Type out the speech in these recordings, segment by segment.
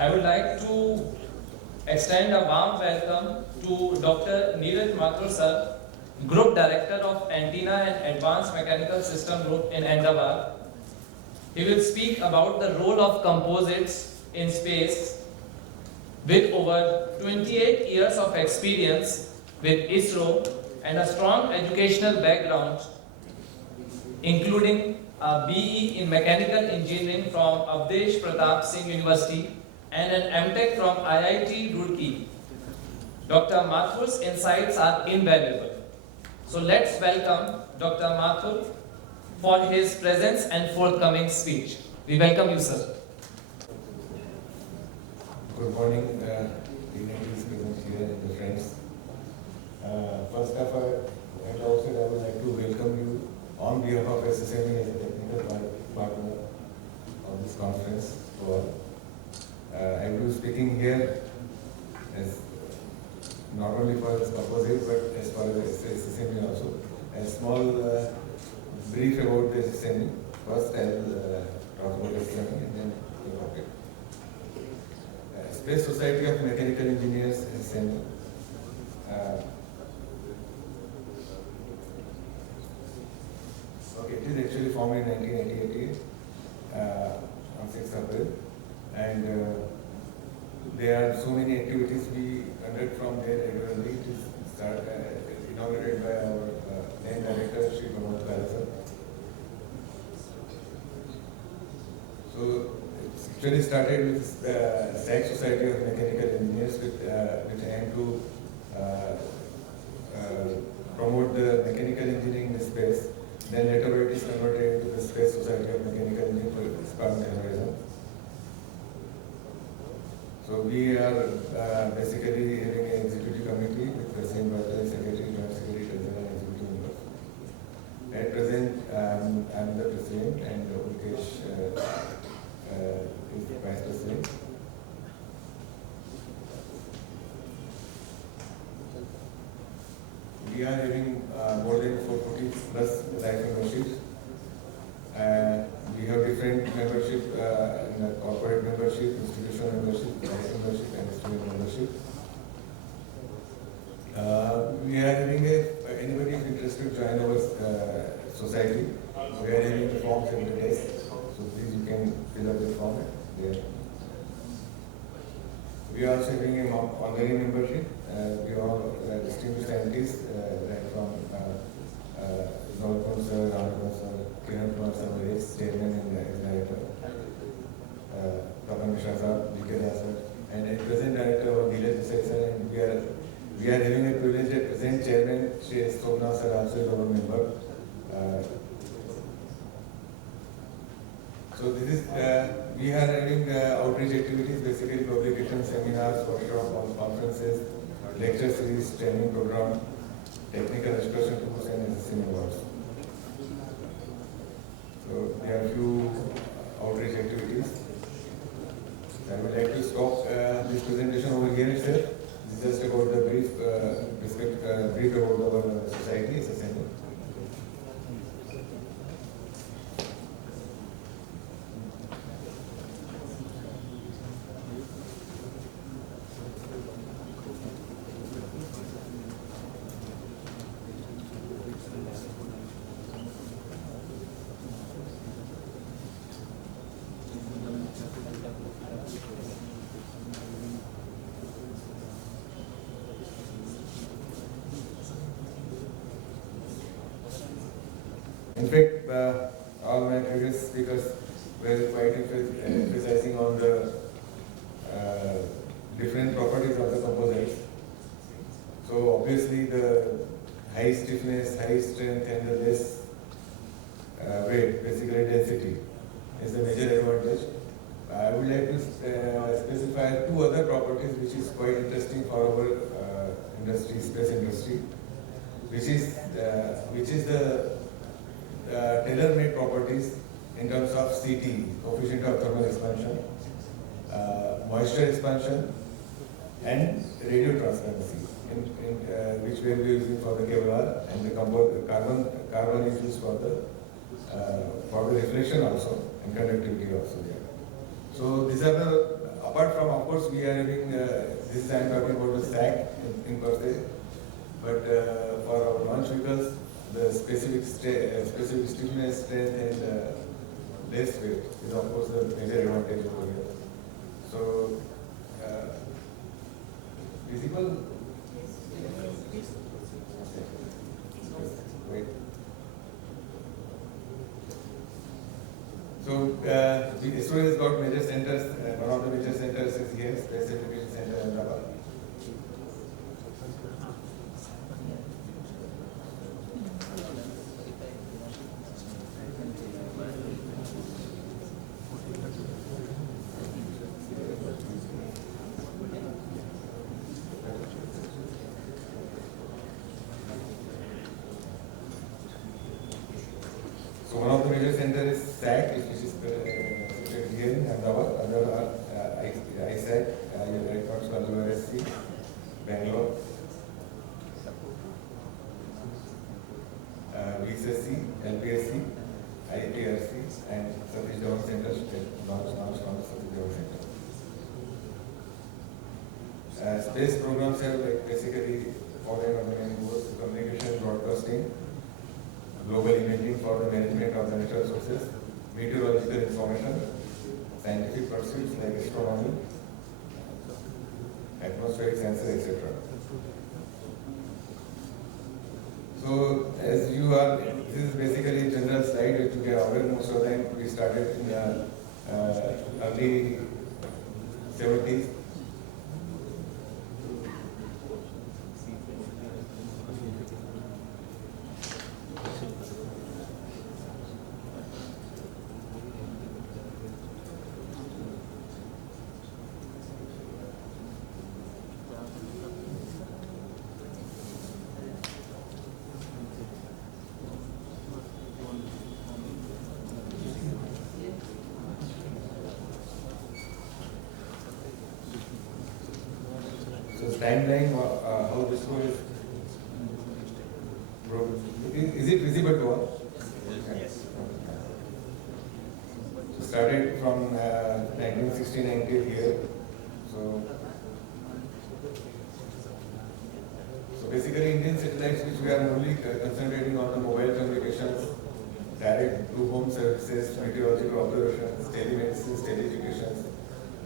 I would like to extend a warm welcome to Dr. Neeraj Mathur sir, Group Director of Antenna and Advanced Mechanical System Group in Ahmedabad. He will speak about the role of composites in space. With over 28 years of experience with ISRO and a strong educational background, including a BE in Mechanical Engineering from Avdesh Pratap Singh University and an MTech from IIT Roorkee, Dr. Mathur's insights are invaluable. So let's welcome Dr. Mathur for his presence and forthcoming speech. We welcome you, sir. Good morning, dignitaries present here and the friends. First of all, at outset, I would like to welcome you on behalf of SSME as a technical partner of this conference. I will be speaking here as not only for this composite but as far as SSME also. A small brief about the SSME. First, I will talk about SSME and then the topic. Space Society of Mechanical Engineers SSME. Okay, it is actually formed in 1988 on 6th April, and there are so many activities we conduct from there regularly. It is inaugurated by our then director, Shri Mathur. So it's actually started with the SAC Society of Mechanical Engineers with aim to promote the mechanical engineering in the space. Then later it is converted into the Space Society of Mechanical Engineering for Spartan terrorism. So we are basically having an executive committee with President Mathur, Secretary, Joint Secretary, Treasurer, and executive members. At present, I am the President and Ulkesh is the Vice President. We are having more than 440 plus life memberships. We have different membership, corporate membership, institutional membership, life membership, and student membership. We are having anybody is interested to join our society. We are having the forms every day, so please you can fill up the form there. We are also having an honorary membership. We are distinguished scientists like from Zolpon sir, Ramadan sir, Kiran Kumar sir, Chairman and Director, Kapan Mishra sir, DK sir, and at present Director of Neeraj sir, and we are having a privilege at present Chairman Shri Somnath sir also is our member. So this is, we are having outreach activities, basically publications, seminars, workshops, conferences, lecture series, training program, technical excursion tours, and SSM awards. So there are few outreach activities. I would like to stop this presentation over here itself. This is just about the brief about our society, SSM. In fact, all my previous speakers were quite emphasizing on the different properties of the composites. So obviously the high stiffness, high strength, and the less weight, basically density, is the major advantage. I would like to specify two other properties which is quite interesting for our industry, space industry, which is the tailor-made properties in terms of CT, coefficient of thermal expansion, moisture expansion, and radio transparency, which we will be using for the Kevlar, and the carbon is used for the reflection also and conductivity also there. So these are the, apart from course, we are having, this is I am talking about the SAC in per se, but for our launch vehicles, the specific stiffness, strength, and less weight is of course the major advantage over here. So, visible? Wait. So, ISRO has got major centers. One of the major centers is here, Space Application Center in Ahmedabad. So one of the major centers is SAC, which is situated here in Ahmedabad. Other are ISAC, Electronics Consumer SC, Bangalore, VSSC, LPSC, IPRC, and Satish Dhawan Center, launch from the Satish Dhawan Center. Space programs have basically following on the main goals: communication, broadcasting, global imaging for the management of the natural resources, meteorological information, scientific pursuits like astronomy, atmospheric sensors, etc. So, as you are, this is basically a general slide which you are aware. Most of the time we started in the early 70s. So timeline, how this goes is it visible to all? Yes. So started from 1969 till here. So basically Indian satellites which we are only concentrating on the mobile communications, direct to home services, meteorological observations, telemedicine, teleeducation,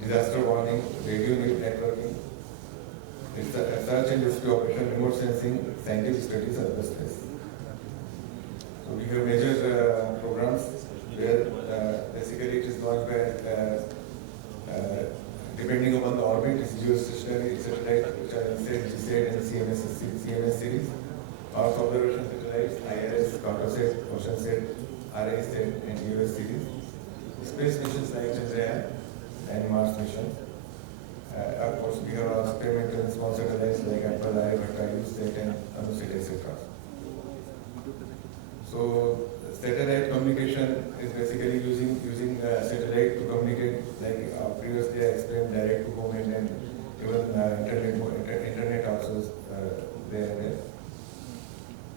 disaster warning, radio networking, search and rescue operation, remote sensing, scientific studies and other space. So we have major programs where basically it is launched by, depending upon the orbit, it's geostationary satellite which are GSAT and CMS series, Earth observation satellites, IRS, Composites, OceanSat, RISat and US series, space missions like Chandrayaan and Mars missions. Of course, we have experimental and small satellites like Apple, ISRO, and Ahmedabad, etc. So, satellite communication is basically using satellite to communicate, like previously I explained, direct to home and then even internet also is there.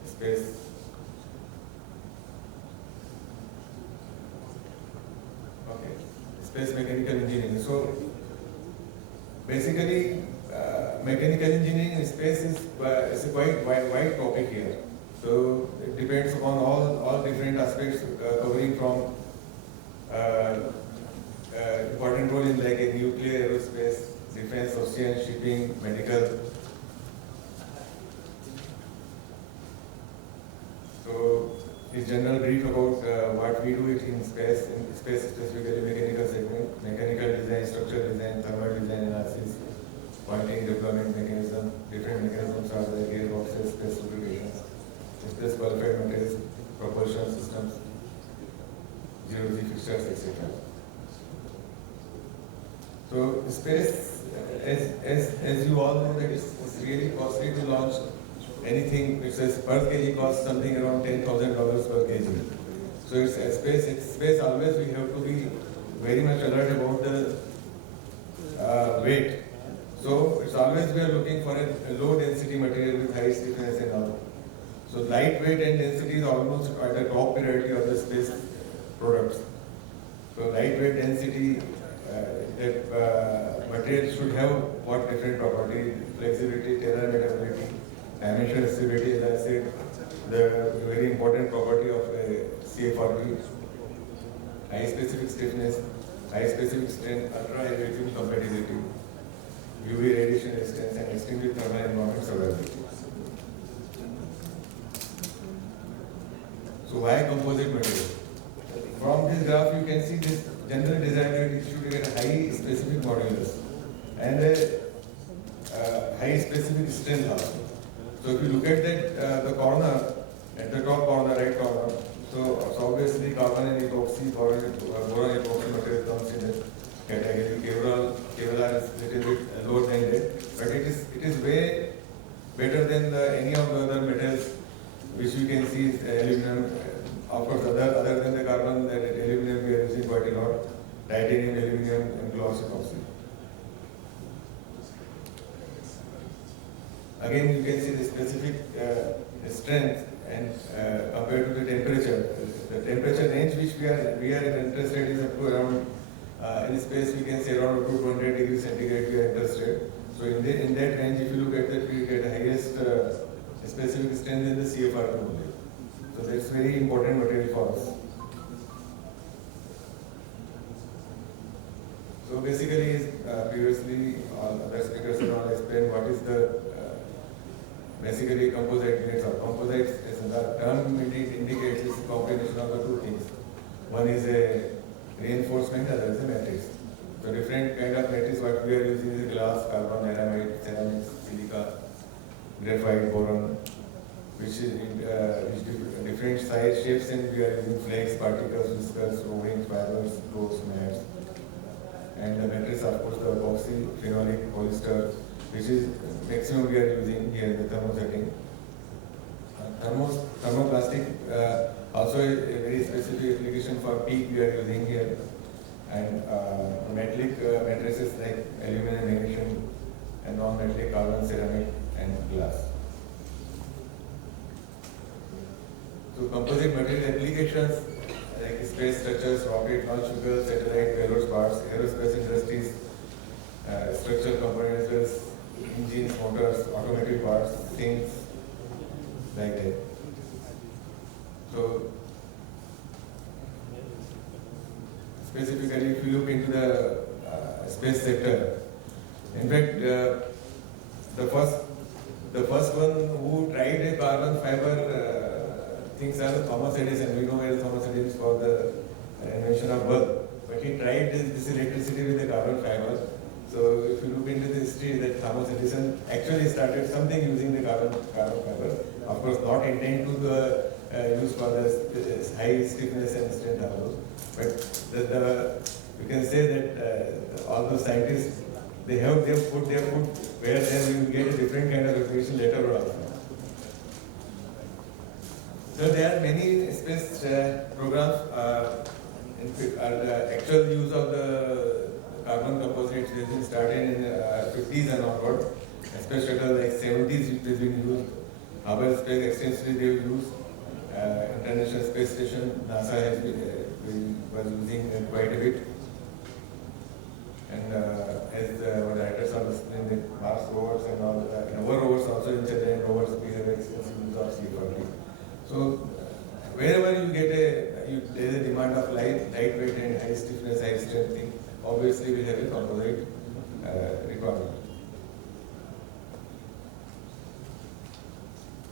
Space. Okay. Space mechanical engineering. So, basically, mechanical engineering in space is a quite wide topic here. So it depends upon all different aspects covering from important role in like a nuclear, aerospace, defense, ocean, shipping, medical. So in general brief about what we do it in space specifically mechanical segment, mechanical design, structural design, thermal design analysis, quantum deployment mechanism, different mechanisms are the gearboxes, space lubrications, space qualified materials, propulsion systems, zero-G fixtures, etc. So space, as you all know that it's really costly to launch anything which says per kg costs something around $10,000 per kg. So it's space always we have to be very much alert about the weight. So it's always we are looking for a low density material with high stiffness and all. So lightweight and density is almost at the top priority of the space products. So lightweight density, but material should have what different property, flexibility, tear adaptability, dimension stability, as I said, the very important property of a CFRP, high specific stiffness, high specific strength, ultra high vacuum compatibility, UV radiation resistance, and extremely thermal environment survivability. So why composite material? From this graph you can see this general desirability should get a high specific modulus and a high specific strength also. So if you look at that the corner, at the top corner, right corner, so obviously carbon and epoxy, boron epoxy material comes in that category. Kevlar is a little bit lower than that, but it is way better than any of the other metals which you can see is aluminum. Of course, other than the carbon, that aluminum we are using quite a lot, titanium, aluminum, and gloss epoxy. Again, you can see the specific strength and compared to the temperature range which we are interested is up to around in space we can say around 200 degrees centigrade we are interested. So in that range, if you look at that, we get the highest specific strength in the CFR only. So that's very important material for us. So basically, previously all other speakers have all explained what is the basically composite units or composites. As the term indicates, is a combination of the two things. One is a reinforcement, other is a matrix. So different kind of matrix what we are using is glass, carbon, aramide, ceramics, silica, graphite, boron, which is different size, shapes, and we are using flakes, particles, whiskers, roving fibers, ropes, mats. And the matrix, of course, the epoxy, phenolic, polyester, which is maximum we are using here in the thermosetting. Thermoplastic, also a very specific application for PEEK we are using here. And metallic matrices like aluminum, magnesium, and non-metallic carbon, ceramic, and glass. So composite material applications like space structures, rocket launch vehicles, satellite, payload parts, aerospace industries, structural components, engines, motors, automotive parts, things like that. So specifically, if you look into the space sector, in fact, the first one who tried a carbon fiber things are Thomas Edison. We know where Thomas Edison is for the invention of bulb, but he tried this electricity with the carbon fiber. So if you look into the history, that Thomas Edison actually started something using the carbon fiber. Of course, not intended to use for the high stiffness and strength also. But you can say that all those scientists, they put their foot where then you get a different kind of application later on also. So there are many space programs. The actual use of the carbon composites has been started in 50s and onward. Space shuttle like 70s it has been used. Hubble space extensively they have used. International Space Station, NASA was using quite a bit. And as our writers are explaining, the Mars rovers and all, our rovers also in Chandrayaan rovers, we have extensive use of CFRP. So wherever you get there is a demand of lightweight and high stiffness, high strength thing, obviously we have a composite requirement.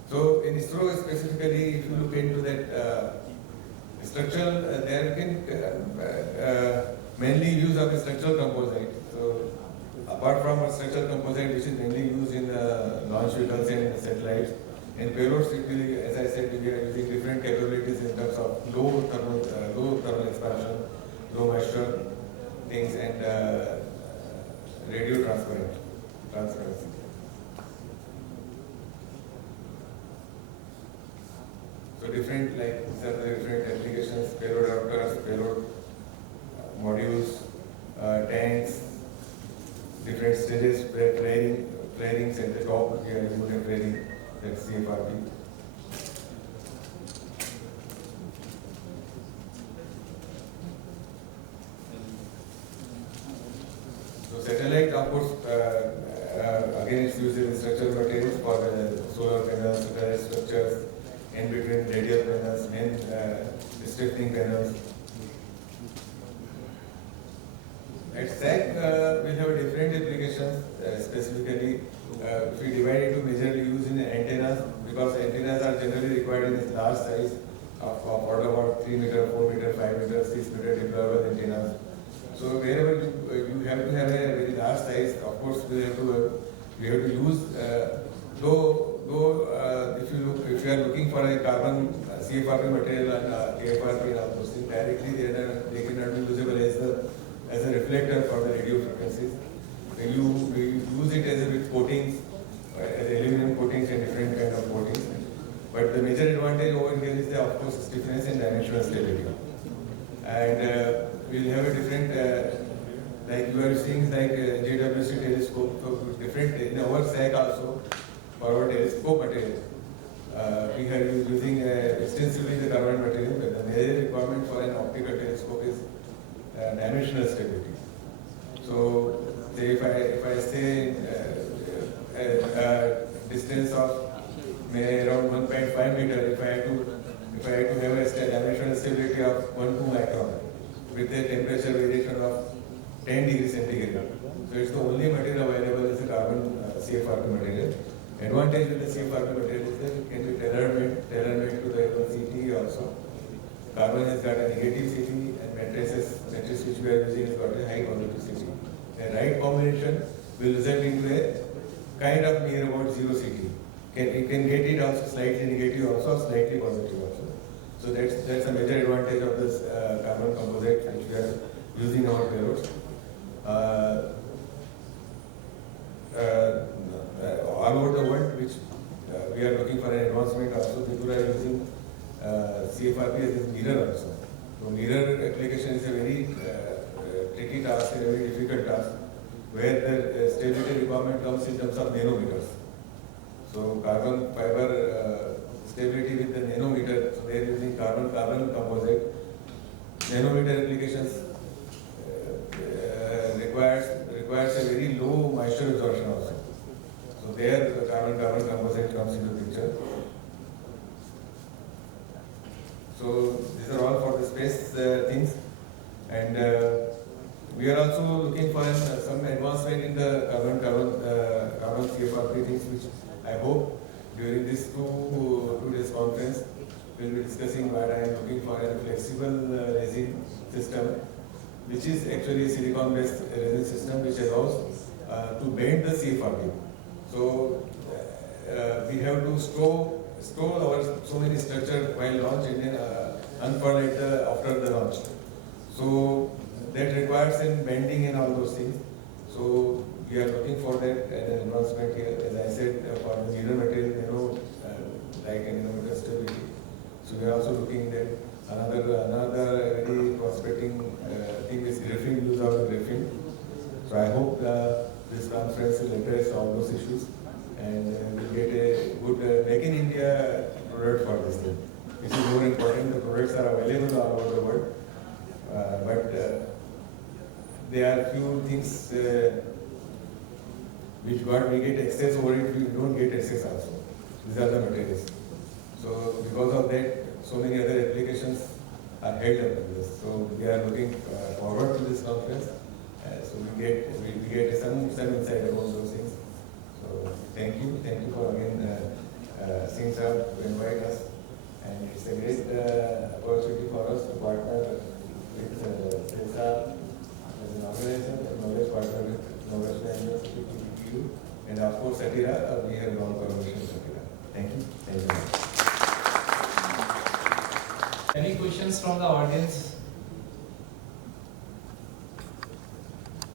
So in ISRO specifically, if you look into that structural, there have been mainly use of a structural composite. So apart from a structural composite which is mainly used in launch vehicles and satellites, in payloads, as I said, we are using different capabilities in terms of low thermal expansion, low moisture things, and radio transparency. So different, like these are the different applications: payload routers, payload modules, tanks, different stages, flarings at the top. We are using a flaring. That's CFRP. So satellite, of course, again it's used in structural materials for solar panels, satellite structures, in between radial panels, and stiffening panels. At SAC, we have different applications, specifically if we divide it to majorly used in antennas, because antennas are generally required in a large size of order about 3 meter, 4 meter, 5 meter, 6 meter deployable antennas. So wherever you have to have a very large size, of course we have to use, if you are looking for a carbon CFRP material and KFRP and all those things, directly they cannot be usable as a reflector for the radio frequencies. You use it as with coatings, as aluminum coatings and different kind of coatings. But the major advantage over here is of course stiffness and dimensional stability. And we'll have a different, like you are seeing like JWC telescope, so different in our SAC also for our telescope material. We are using extensively the carbon material, but the major requirement for an optical telescope is dimensional stability. So say if I say a distance of around 1.5 meter, if I had to have a dimensional stability of 1-2 micron with a temperature variation of 10 degrees centigrade. So it's the only material available is the carbon CFRP material. Advantage with the CFRP material is that it can be tailor-made to the CT also. Carbon has got a negative CT and matrix which we are using has got a high positive CT. A right combination will result into a kind of near about zero CT. You can get it also slightly negative also, slightly positive also. So that's a major advantage of this carbon composite which we are using our payloads. All over the world, which we are looking for an advancement also, people are using CFRP as a mirror also. So mirror application is a very tricky task, a very difficult task, where the stability requirement comes in terms of nanometers. So carbon fiber stability with the nanometer, so they are using carbon composite. Nanometer applications requires a very low moisture absorption also. So there the carbon composite comes into picture. So these are all for the space things, and we are also looking for some advancement in the carbon CFRP things, which I hope during this two days conference we will be discussing what I am looking for a flexible resin system, which is actually a silicon based resin system which allows to bend the CFRP. So we have to store our so many structures while launch and then unfurl it after the launch. So that requires in bending and all those things. So we are looking for that an advancement here. As I said, for the mirror material, like nanometer stability. So we are also looking at another very prospecting thing is graphene, use of graphene. So I hope this conference will address all those issues and we'll get a good Make in India product for this thing. Which is more important. The products are available all over the world, but there are few things which we get access over it, we don't get access also. These are the materials. So because of that, so many other applications are held up with this. So we are looking forward to this conference. So we get some insight about those things. So thank you for again CINC to invite us, and it's a great opportunity for us to partner with SAC as an organization, and knowledge partner with Knowledge University, and of course Satira, we have long collaboration with Satira. Thank you. Any questions from the audience?